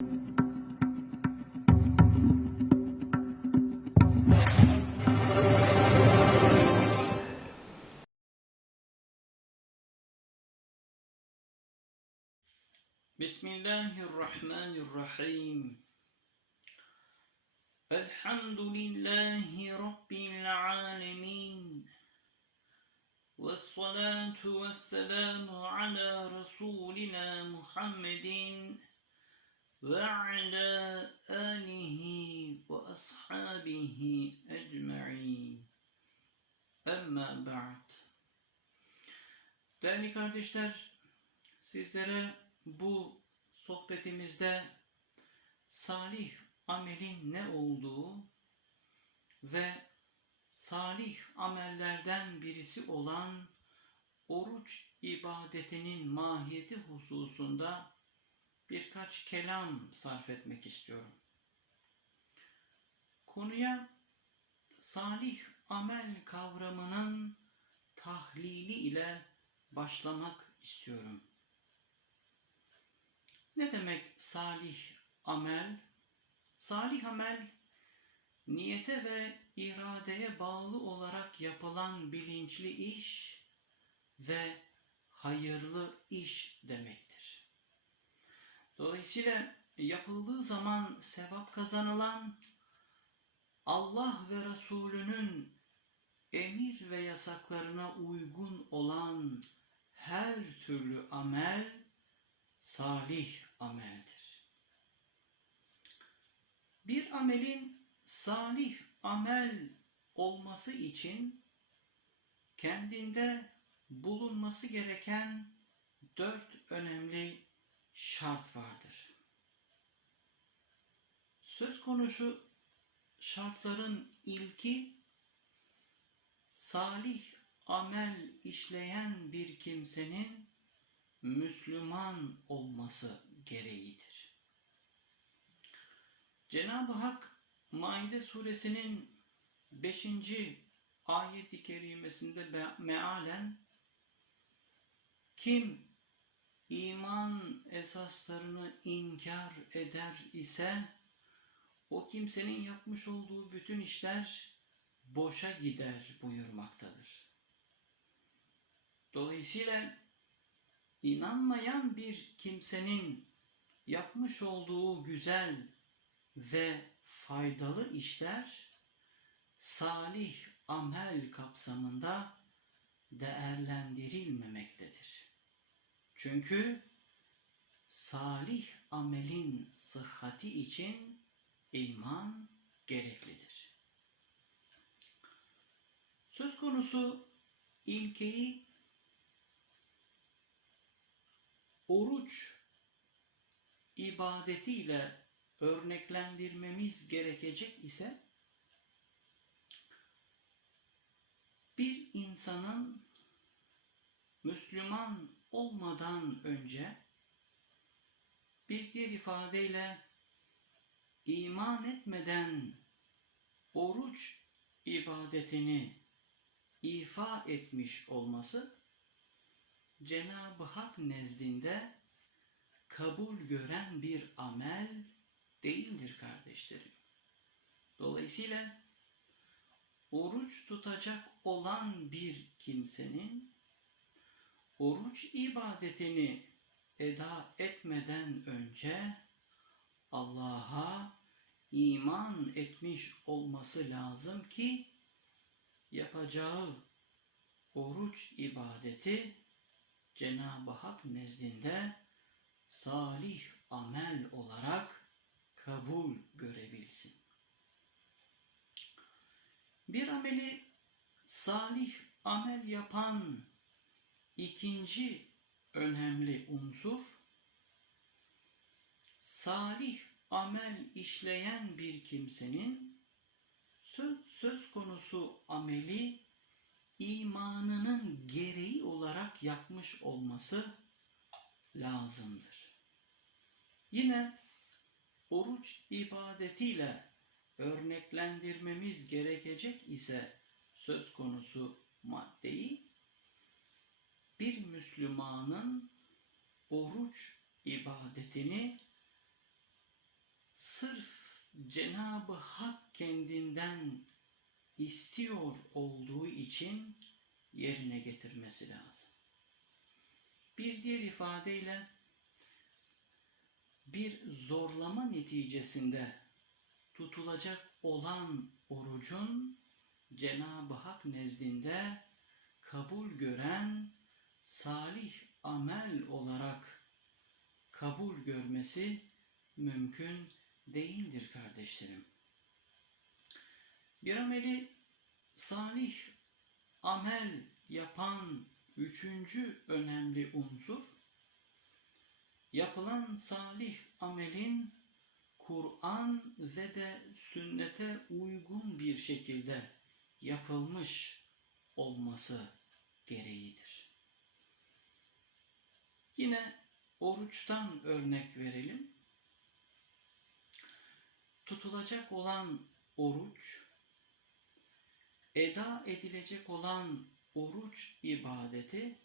بسم الله الرحمن الرحيم الحمد لله رب العالمين والصلاة والسلام على رسولنا محمد وعلى آله وأصحابه أجمعين أما بعد Değerli kardeşler, sizlere bu sohbetimizde salih amelin ne olduğu ve salih amellerden birisi olan oruç ibadetinin mahiyeti hususunda birkaç kelam sarf etmek istiyorum. Konuya salih amel kavramının tahlili ile başlamak istiyorum. Ne demek salih amel? Salih amel, niyete ve iradeye bağlı olarak yapılan bilinçli iş ve hayırlı iş demektir. Dolayısıyla yapıldığı zaman sevap kazanılan, Allah ve Resulünün emir ve yasaklarına uygun olan her türlü amel salih ameldir. Bir amelin salih amel olması için kendinde bulunması gereken dört önemli şart vardır. Söz konusu şartların ilki salih amel işleyen bir kimsenin Müslüman olması gereğidir. Cenab-ı Hak Maide suresinin 5. ayet-i kerimesinde mealen kim iman esaslarını inkar eder ise o kimsenin yapmış olduğu bütün işler boşa gider buyurmaktadır. Dolayısıyla inanmayan bir kimsenin yapmış olduğu güzel ve faydalı işler salih amel kapsamında değerlendirilmemektedir. Çünkü salih amelin sıhhati için iman gereklidir. Söz konusu ilkeyi oruç ibadetiyle örneklendirmemiz gerekecek ise bir insanın Müslüman olmadan önce bir diğer ifadeyle iman etmeden oruç ibadetini ifa etmiş olması Cenab-ı Hak nezdinde kabul gören bir amel değildir kardeşlerim. Dolayısıyla oruç tutacak olan bir kimsenin oruç ibadetini eda etmeden önce Allah'a iman etmiş olması lazım ki yapacağı oruç ibadeti Cenab-ı Hak nezdinde salih amel olarak kabul görebilsin. Bir ameli salih amel yapan ikinci önemli unsur salih amel işleyen bir kimsenin söz, söz konusu ameli imanının gereği olarak yapmış olması lazımdır. Yine oruç ibadetiyle örneklendirmemiz gerekecek ise söz konusu maddeyi bir Müslümanın oruç ibadetini Cenab-ı Hak kendinden istiyor olduğu için yerine getirmesi lazım. Bir diğer ifadeyle bir zorlama neticesinde tutulacak olan orucun Cenab-ı Hak nezdinde kabul gören salih amel olarak kabul görmesi mümkün değildir kardeşlerim. Bir ameli salih amel yapan üçüncü önemli unsur, yapılan salih amelin Kur'an ve de sünnete uygun bir şekilde yapılmış olması gereğidir. Yine oruçtan örnek verelim. Tutulacak olan oruç, eda edilecek olan oruç ibadeti,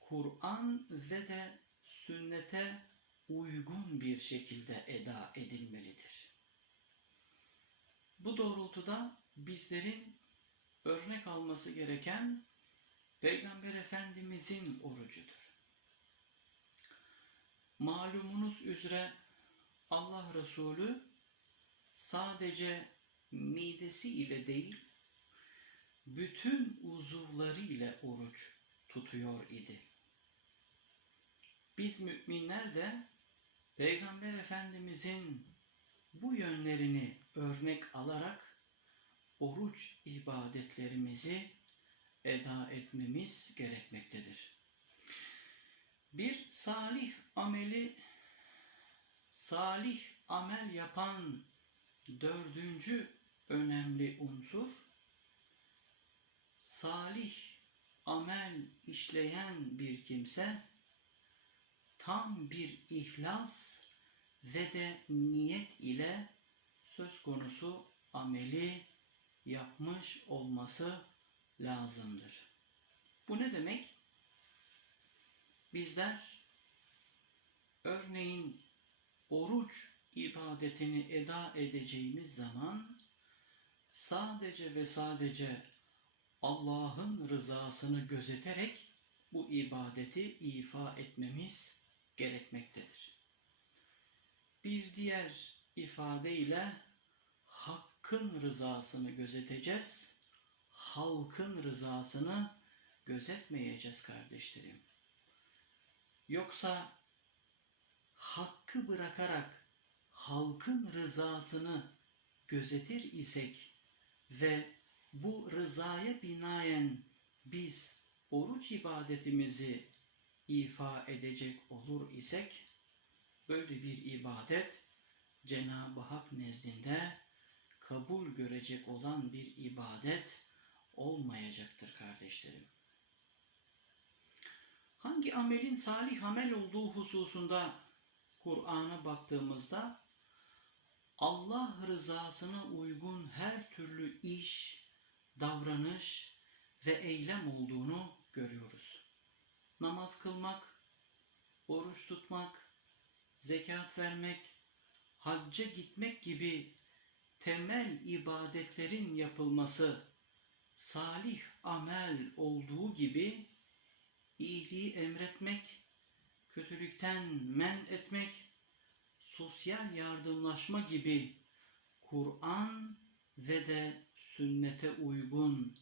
Kur'an ve de sünnete uygun bir şekilde eda edilmelidir. Bu doğrultuda bizlerin örnek alması gereken Peygamber Efendimizin orucudur. Malumunuz üzere Allah Resulü sadece midesi ile değil, bütün uzuvları ile oruç tutuyor idi. Biz müminler de Peygamber Efendimizin bu yönlerini örnek alarak oruç ibadetlerimizi eda etmemiz gerekmektedir. Bir salih ameli salih amel yapan dördüncü önemli unsur salih amel işleyen bir kimse tam bir ihlas ve de niyet ile söz konusu ameli yapmış olması lazımdır. Bu ne demek? Bizler örneğin oruç ibadetini eda edeceğimiz zaman sadece ve sadece Allah'ın rızasını gözeterek bu ibadeti ifa etmemiz gerekmektedir. Bir diğer ifadeyle hakkın rızasını gözeteceğiz, halkın rızasını gözetmeyeceğiz kardeşlerim. Yoksa hakkı bırakarak halkın rızasını gözetir isek ve bu rızaya binaen biz oruç ibadetimizi ifa edecek olur isek böyle bir ibadet Cenab-ı Hak nezdinde kabul görecek olan bir ibadet olmayacaktır kardeşlerim. Hangi amelin salih amel olduğu hususunda Kur'an'a baktığımızda Allah rızasına uygun her türlü iş, davranış ve eylem olduğunu görüyoruz. Namaz kılmak, oruç tutmak, zekat vermek, hacca gitmek gibi temel ibadetlerin yapılması salih amel olduğu gibi iyiliği emretmek, kötülükten men etmek, sosyal yardımlaşma gibi Kur'an ve de sünnete uygun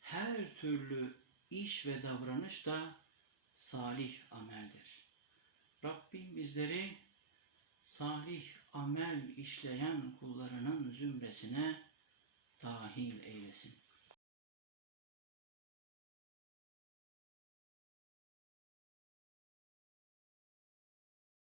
her türlü iş ve davranış da salih ameldir. Rabbim bizleri salih amel işleyen kullarının zümresine dahil eylesin.